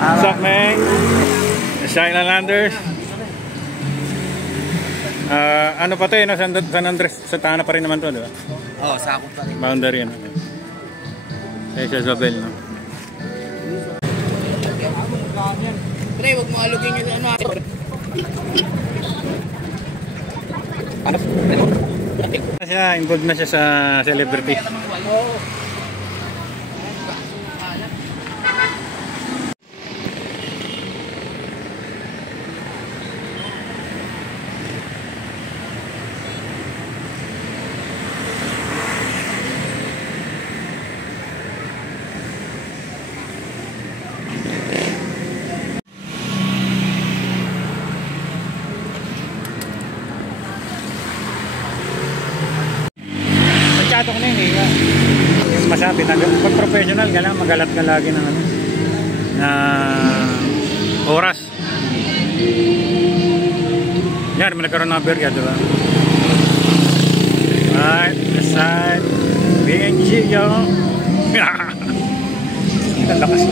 What's up, man? China Landers. Ano pa to eh, no? San Andres, Santa Ana pa rin naman to, di ba? Oo, sakop pa rin. Boundary, ano? Eh, sa Isabel, no? Pre, huwag mo alugin yung ano. Involved na siya sa celebrity. Chato ko na yun eh. Yung masabi, pag professional ka lang, magalat ka lagi ng ano, na oras. Yan, may nagkaroon ng aberya, diba? Right, aside, BNG, yo. Ang lakas.